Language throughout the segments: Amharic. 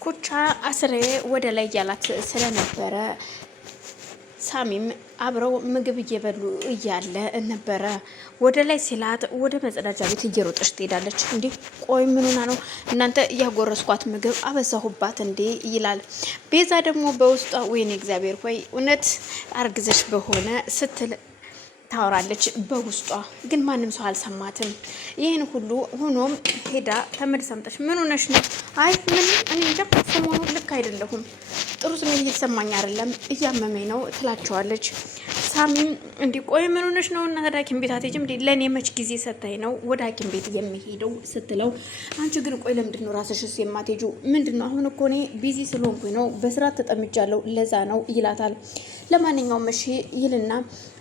ኩቻ አስሬ ወደ ላይ ያላት ስለነበረ ሳሚም አብረው ምግብ እየበሉ እያለ ነበረ። ወደ ላይ ሲላት ወደ መጸዳጃ ቤት እየሮጠች ትሄዳለች። እንዴ ቆይ ምኑና ነው እናንተ እያጎረስኳት ምግብ አበዛሁባት እንዴ ይላል። ቤዛ ደግሞ በውስጧ ወይኔ እግዚአብሔር ሆይ እውነት አርግዘሽ በሆነ ስትል ታወራለች። በውስጧ ግን ማንም ሰው አልሰማትም። ይህን ሁሉ ሆኖም ሄዳ ተመልሳ መጣች። ምን ሆነሽ ነው? አይ ምን እኔ እንጃ ሰሞኑ ልክ አይደለሁም፣ ጥሩ ስሜት እየተሰማኝ አይደለም፣ እያመመኝ ነው ትላቸዋለች። ሳሚም እንዲህ ቆይ ምን ሆነሽ ነው እና ወደ ሐኪም ቤት አትሄጂም እንዴ? ለእኔ መች ጊዜ ሰታኝ ነው ወደ ሐኪም ቤት የሚሄደው ስትለው፣ አንቺ ግን ቆይ ለምንድን ነው ራስሽስ የማትሄጂው? ምንድን ነው አሁን እኮ እኔ ቢዚ ስለሆንኩኝ ነው፣ በስራ ተጠምጃለሁ፣ ለዛ ነው ይላታል። ለማንኛውም እሺ ይልና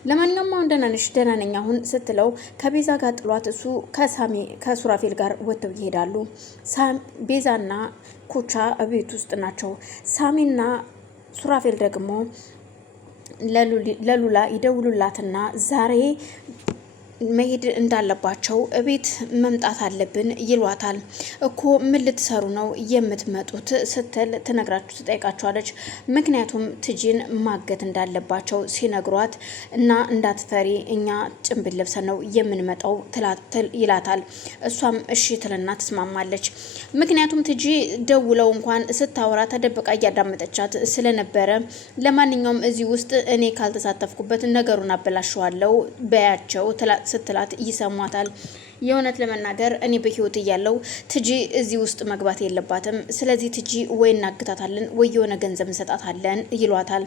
ለማንኛውም አሁን ደህና ነሽ? ደህና ነኝ አሁን ስትለው ከቤዛ ጋር ጥሏት እሱ ከሱራፌል ጋር ወጥተው ይሄዳሉ። ቤዛና ኩቻ ቤት ውስጥ ናቸው። ሳሚና ሱራፌል ደግሞ ለሉላ ይደውሉላትና ዛሬ መሄድ እንዳለባቸው እቤት መምጣት አለብን ይሏታል። እኮ ምን ልትሰሩ ነው የምትመጡት ስትል ትጠይቃቸዋለች። ምክንያቱም ትጂን ማገት እንዳለባቸው ሲነግሯት እና እንዳትፈሪ እኛ ጭንብል ለብሰን ነው የምንመጣው ይላታል። እሷም እሺ ትልና ትስማማለች። ምክንያቱም ትጂ ደውለው እንኳን ስታወራ ተደብቃ እያዳመጠቻት ስለነበረ ለማንኛውም እዚህ ውስጥ እኔ ካልተሳተፍኩበት ነገሩን አበላሸዋለሁ በያቸው ስትላት ይሰማታል። የእውነት ለመናገር እኔ በህይወት እያለው ትጂ እዚህ ውስጥ መግባት የለባትም። ስለዚህ ትጂ ወይ እናግታታለን ወይ የሆነ ገንዘብ እንሰጣታለን ይሏታል።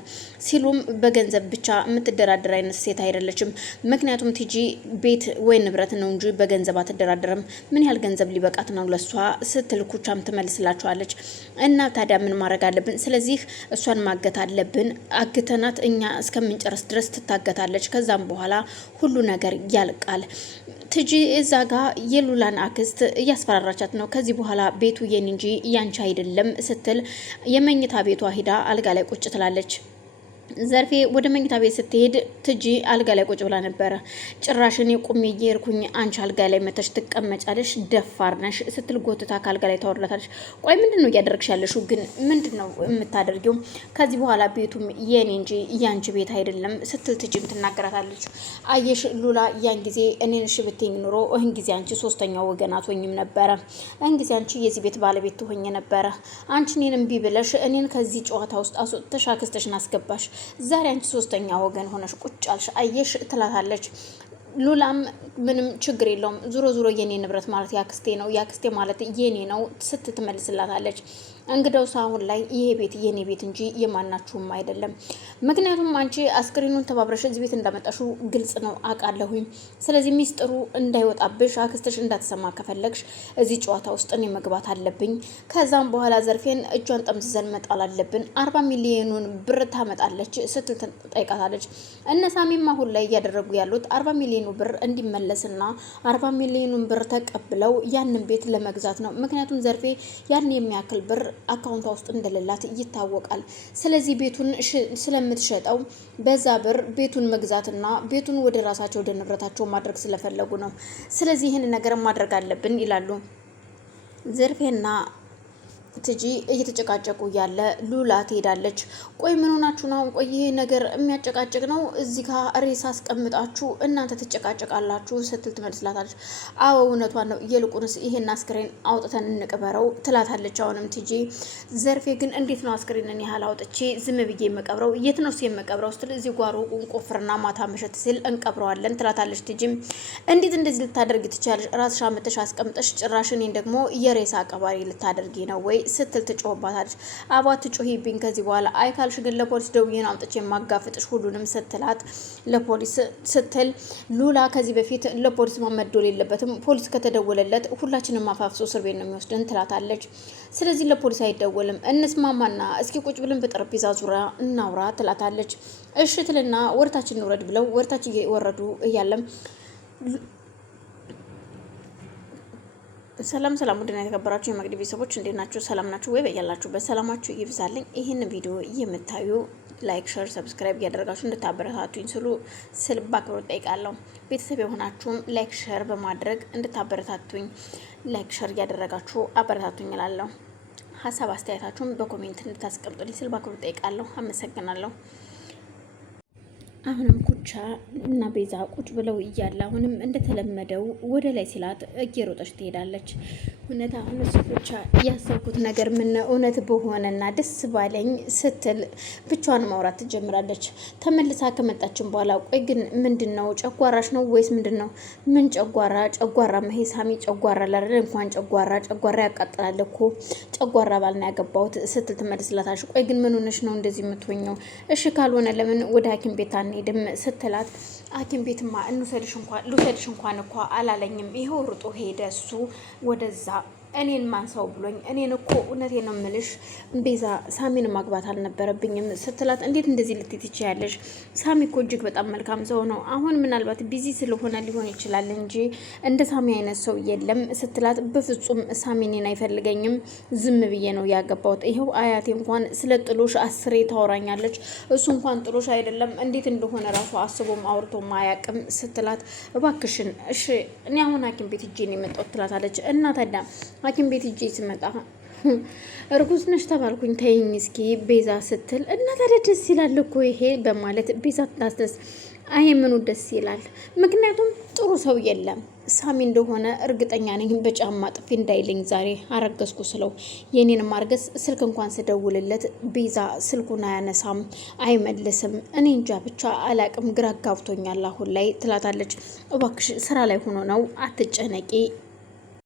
ሲሉም በገንዘብ ብቻ የምትደራደር አይነት ሴት አይደለችም። ምክንያቱም ትጂ ቤት ወይ ንብረት ነው እንጂ በገንዘብ አትደራደርም። ምን ያህል ገንዘብ ሊበቃት ነው ለሷ ስትል ኩቻም ትመልስላቸዋለች። እና ታዲያ ምን ማድረግ አለብን? ስለዚህ እሷን ማገት አለብን። አግተናት እኛ እስከምንጨርስ ድረስ ትታገታለች። ከዛም በኋላ ሁሉ ነገር ያልቃል። ትጂ እዛ ጋ የሉላን አክስት እያስፈራራቻት ነው። ከዚህ በኋላ ቤቱ የኔ እንጂ ያንቺ አይደለም ስትል የመኝታ ቤቷ ሂዳ አልጋ ላይ ቁጭ ትላለች። ዘርፌ ወደ መኝታ ቤት ስትሄድ ትጂ አልጋ ላይ ቁጭ ብላ ነበረ። ጭራሽን የቁሜ እየሄድኩኝ አንቺ አልጋ ላይ መተሽ ትቀመጫለሽ፣ ደፋር ነሽ ስትል ጎትታ ከአልጋ ላይ ታወርላታለች። ቆይ ምንድን ነው እያደረግሽ ያለሽው? ግን ምንድን ነው የምታደርጊው? ከዚህ በኋላ ቤቱም የኔ እንጂ ያንቺ ቤት አይደለም ስትል ትጂም ትናገራታለች። አየሽ ሉላ፣ ያን ጊዜ እኔን እሺ ብትይኝ ኑሮ እህን ጊዜ አንቺ ሶስተኛው ወገን አትሆኝም ነበረ። እህን ጊዜ አንቺ የዚህ ቤት ባለቤት ትሆኝ ነበረ። አንቺ እኔን እምቢ ብለሽ እኔን ከዚህ ጨዋታ ውስጥ አስወጥተሽ አክስተሽን አስገባሽ። ዛሬ አንቺ ሶስተኛ ወገን ሆነሽ ቁጭ አልሽ። አየሽ ትላታለች። ሉላም ምንም ችግር የለውም ዙሮ ዙሮ የኔ ንብረት ማለት ያክስቴ ነው፣ ያክስቴ ማለት የኔ ነው ስትትመልስላታለች። እንግዳው አሁን ላይ ይሄ ቤት የኔ ቤት እንጂ የማናችሁም አይደለም። ምክንያቱም አንቺ አስክሬኑን ተባብረሽ እዚህ ቤት እንዳመጣሽው ግልጽ ነው አውቃለሁኝ። ስለዚህ ሚስጥሩ እንዳይወጣብሽ አክስትሽ እንዳትሰማ ከፈለግሽ እዚህ ጨዋታ ውስጥ እኔ መግባት አለብኝ። ከዛም በኋላ ዘርፌን እጇን ጠምዝዘን መጣል አለብን። 40 ሚሊዮኑን ብር ታመጣለች ስትል ትጠይቃታለች። እነ ሳሚም አሁን ላይ እያደረጉ ያሉት 40 ሚሊዮኑ ብር እንዲመለስና 40 ሚሊዮኑን ብር ተቀብለው ያንን ቤት ለመግዛት ነው። ምክንያቱም ዘርፌ ያን የሚያክል ብር አካውንቷ ውስጥ እንደሌላት ይታወቃል። ስለዚህ ቤቱን ስለምትሸጠው በዛ ብር ቤቱን መግዛትና ቤቱን ወደ ራሳቸው ወደ ንብረታቸው ማድረግ ስለፈለጉ ነው። ስለዚህ ይህን ነገር ማድረግ አለብን ይላሉ። ዘርፌና ትጂ እየተጨቃጨቁ ያለ ሉላ ትሄዳለች። ቆይ ምን ሆናችሁ ነው? ቆይ ይሄ ነገር የሚያጨቃጭቅ ነው? እዚህ ጋር ሬሳ አስቀምጣችሁ እናንተ ትጨቃጨቃላችሁ ስትል ትመልስላታለች። አዎ እውነቷን ነው፣ ይልቁንስ ይሄን አስክሬን አውጥተን እንቅበረው ትላታለች። አሁንም ትጂ ዘርፌ ግን እንዴት ነው አስክሬንን ያህል አውጥቼ ዝም ብዬ የምቀብረው? የት ነው የምቀብረው ስትል እዚህ ጓሮ ቆፍርና ማታ መሸት ሲል እንቀብረዋለን ትላታለች። ትጂም እንዴት እንደዚህ ልታደርጊ ትችያለሽ? ራስሽ አመተሽ አስቀምጠሽ ጭራሽ እኔን ደግሞ የሬሳ አቀባሪ ልታደርጊ ነው ወይ ስትል ትጮህባታለች። አባት ጮሂብኝ ከዚህ በኋላ አይካልሽ ግን ለፖሊስ ደውዬ ነው አምጥቼ የማጋፍጥሽ ሁሉንም ስትላት ለፖሊስ ስትል ሉላ ከዚህ በፊት ለፖሊስ መደወል የለበትም፣ ፖሊስ ከተደወለለት ሁላችንም አፋፍሶ እስር ቤት ነው የሚወስድን ትላታለች። ስለዚህ ለፖሊስ አይደወልም፣ እንስማማና እስኪ ቁጭ ብለን በጠረጴዛ ዙሪያ እናውራ ትላታለች። እሺ ትልና ወርታችን እንውረድ ብለው ወርታች እየወረዱ እያለም ሰላም ሰላም፣ ውድና የተከበራችሁ የመቅዲ ቤተሰቦች እንዴት ናችሁ? ሰላም ናችሁ ወይ? በያላችሁበት ሰላማችሁ ይብዛልኝ። ይህን ቪዲዮ የምታዩ ላይክ፣ ሸር፣ ሰብስክራይብ እያደረጋችሁ እንድታበረታቱኝ ስል በአክብሮት ጠይቃለሁ። ቤተሰብ የሆናችሁም ላይክ፣ ሸር በማድረግ እንድታበረታቱኝ ላይክ፣ ሸር እያደረጋችሁ አበረታቱኝ እላለሁ። ሀሳብ አስተያየታችሁን በኮሜንት እንድታስቀምጡልኝ ስል በአክብሮት ጠይቃለሁ። አመሰግናለሁ። አሁንም ኩቻ እና ቤዛ ቁጭ ብለው እያለ አሁንም እንደተለመደው ወደ ላይ ሲላት እየሮጠች ትሄዳለች። እውነት አሁን እሱ ኩቻ ያሰብኩት ነገር ምን እውነት በሆነና ደስ ባለኝ ስትል ብቻዋን ማውራት ትጀምራለች። ተመልሳ ከመጣችን በኋላ ቆይ ግን ምንድን ነው ጨጓራሽ ነው ወይስ ምንድን ነው? ምን ጨጓራ መሄሳሚ ጨጓራ ላለ እንኳን ጨጓራ ያቃጥላል እኮ ጨጓራ ባልና ያገባሁት ስትል ትመልስላታለች። ቆይ ግን ምን ሆነሽ ነው እንደዚህ የምትሆኘው? እሺ ካልሆነ ለምን ወደ ሐኪም ቤት አንሄድም ስትላት ሐኪም ቤትማ ልውሰድሽ እንኳን እኮ አላለኝም። ይኸው ርጦ ሄደ እሱ ወደዛ እኔን ማንሳው ብሎኝ እኔን እኮ እውነቴን ነው የምልሽ ቤዛ ሳሚን ማግባት አልነበረብኝም ስትላት እንዴት እንደዚህ ልትይ ትችያለሽ? ሳሚ እኮ እጅግ በጣም መልካም ሰው ነው። አሁን ምናልባት ቢዚ ስለሆነ ሊሆን ይችላል እንጂ እንደ ሳሚ አይነት ሰው የለም ስትላት በፍጹም ሳሚ እኔን አይፈልገኝም፣ ዝም ብዬ ነው ያገባሁት። ይኸው አያቴ እንኳን ስለ ጥሎሽ 10 ታወራኛለች። እሱ እንኳን ጥሎሽ አይደለም እንዴት እንደሆነ ራሱ አስቦም አውርቶም አያውቅም ስትላት እባክሽን እሺ እኔ አሁን ሐኪም ቤት ሂጄ ነው የመጣሁት ትላታለች። እና ታዲያ ሐኪም ቤት ሂጄ ስመጣ እርጉዝ ነሽ ተባልኩኝ ተይኝ እስኪ ቤዛ ስትል እና ታዲያ ደስ ይላል እኮ ይሄ በማለት ቤዛ ታስተስ አይ ምኑ ደስ ይላል? ምክንያቱም ጥሩ ሰው የለም ሳሚ እንደሆነ እርግጠኛ ነኝ። በጫማ ጥፊ እንዳይለኝ ዛሬ አረገዝኩ ስለው የኔን ማርገዝ ስልክ እንኳን ስደውልለት ቤዛ ስልኩን አያነሳም አይመልስም። እኔ እንጃ ብቻ አላቅም ግራ ጋብቶኛል አሁን ላይ ትላታለች። እባክሽ ስራ ላይ ሆኖ ነው አትጨነቂ